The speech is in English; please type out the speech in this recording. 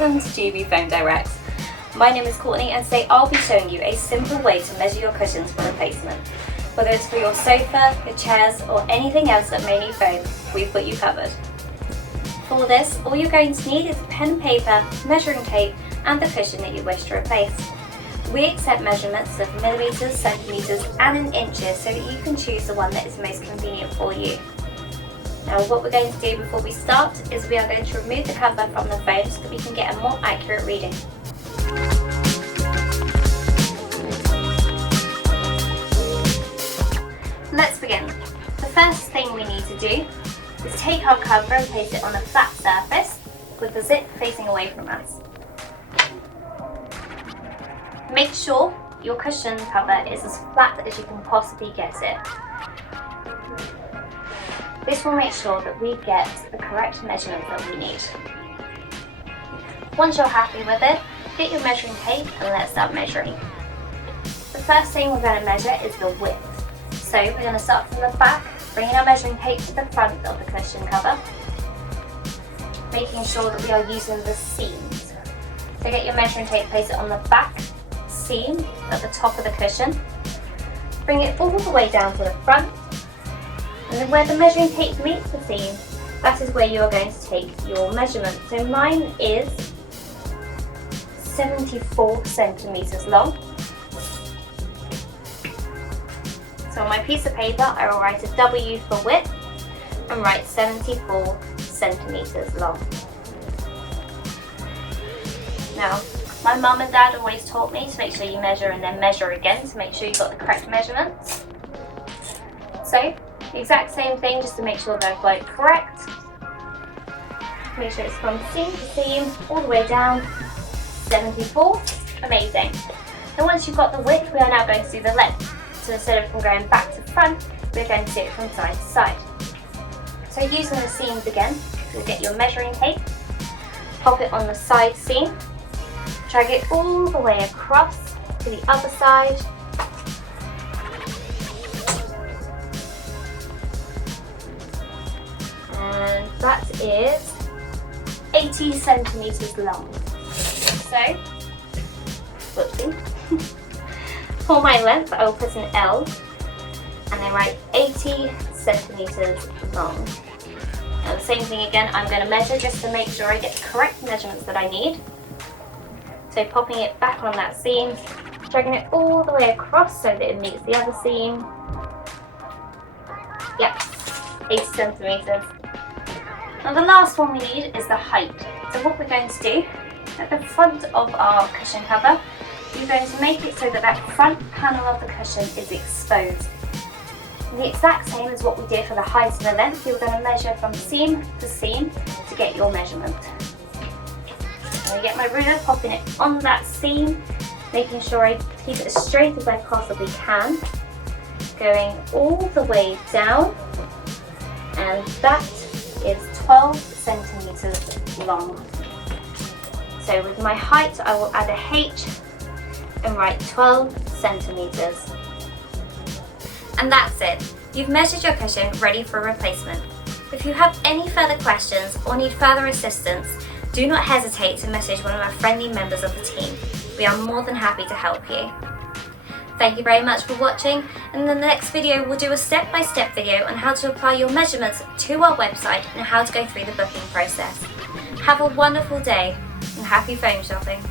Welcome to GB Phone Direct. My name is Courtney and today I'll be showing you a simple way to measure your cushions for replacement. Whether it's for your sofa, your chairs or anything else that may need foam, we've got you covered. For this, all you're going to need is a pen and paper, measuring tape and the cushion that you wish to replace. We accept measurements of millimetres, centimetres and in inches so that you can choose the one that is most convenient for you. Now what we're going to do before we start is we are going to remove the cover from the foam so that we can get a more accurate reading. Let's begin. The first thing we need to do is take our cover and place it on a flat surface with the zip facing away from us. Make sure your cushion cover is as flat as you can possibly get it. This will make sure that we get the correct measurement that we need. Once you're happy with it, get your measuring tape and let's start measuring. The first thing we're going to measure is the width. So we're going to start from the back, bringing our measuring tape to the front of the cushion cover, making sure that we are using the seams. So get your measuring tape, place it on the back seam at the top of the cushion, bring it all the way down to the front, and then where the measuring tape meets the seam, that is where you are going to take your measurement. So mine is 74 centimetres long. So on my piece of paper I will write a W for width and write 74 centimetres long. Now my mum and dad always taught me to make sure you measure and then measure again to make sure you've got the correct measurements. So the exact same thing, just to make sure that I've got it correct. Make sure it's from seam to seam, all the way down, 74. Amazing. And once you've got the width, we are now going to do the length. So instead of from going back to front, we're going to do it from side to side. So using the seams again, you'll get your measuring tape, pop it on the side seam, drag it all the way across to the other side, and that is 80 centimetres long. So, whoopsie. For my length, I will put an L and then write 80 centimetres long. Now the same thing again, I'm going to measure just to make sure I get the correct measurements that I need. So popping it back on that seam, dragging it all the way across so that it meets the other seam. Yep, 80 centimetres. Now the last one we need is the height. So what we're going to do, at the front of our cushion cover, we're going to make it so that that front panel of the cushion is exposed. The exact same as what we did for the height and the length, you're going to measure from seam to seam to get your measurement. I'm going to get my ruler, popping it on that seam, making sure I keep it as straight as I possibly can, going all the way down, and that is 12 centimetres long. So with my height I will add a H and write 12 centimetres. And that's it. You've measured your cushion ready for replacement. If you have any further questions or need further assistance, do not hesitate to message one of our friendly members of the team. We are more than happy to help you. Thank you very much for watching, and in the next video we'll do a step-by-step video on how to apply your measurements to our website and how to go through the booking process. Have a wonderful day and happy foam shopping.